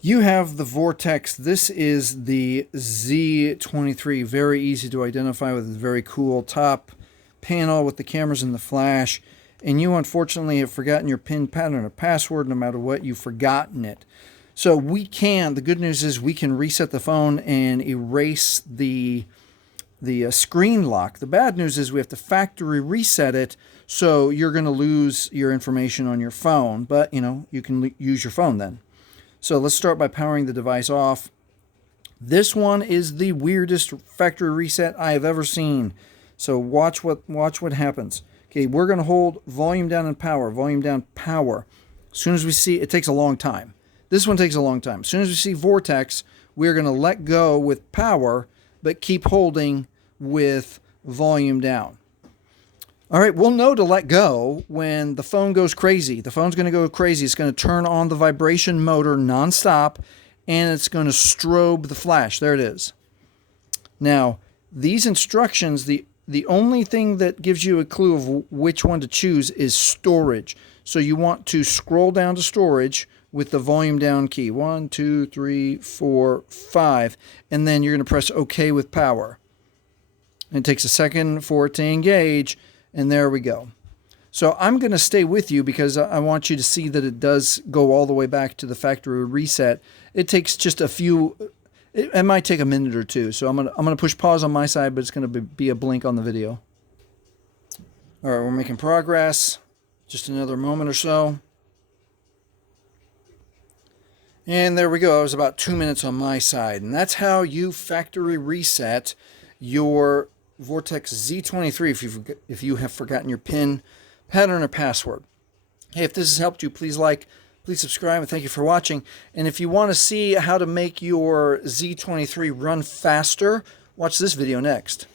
You have the Vortex. This is the Z23. Very easy to identify with a very cool top panel with the cameras and the flash. And you unfortunately have forgotten your PIN, pattern, or password. No matter what, you've forgotten it. So we can, the good news is we can reset the phone and erase the screen lock. The bad news is we have to factory reset it, so you're going to lose your information on your phone. But, you know, you can use your phone then. So let's start by powering the device off. This one is the weirdest factory reset I have ever seen. So watch what happens. Okay, we're going to hold volume down and power, volume down, power. As soon as we see, it takes a long time. This one takes a long time. As soon as we see Vortex, we're going to let go with power, but keep holding with volume down. All right, we'll know to let go when the phone goes crazy. The phone's going to go crazy. It's going to turn on the vibration motor nonstop, and it's going to strobe the flash. There it is. Now, these instructions, the only thing that gives you a clue of which one to choose is storage. So you want to scroll down to storage with the volume down key. 1, 2, 3, 4, 5. And then you're going to press OK with power. And it takes a second for it to engage. And there we go. So I'm going to stay with you because I want you to see that it does go all the way back to the factory reset. It takes just a few, it might take a minute or two. So I'm going to push pause on my side, but it's going to be a blink on the video. All right, we're making progress. Just another moment or so. And there we go. It was about 2 minutes on my side. And that's how you factory reset your Vortex Z23 if you have forgotten your PIN, pattern, or password. Hey, if this has helped you, please like, please subscribe, and thank you for watching. And if you want to see how to make your Z23 run faster, watch this video next.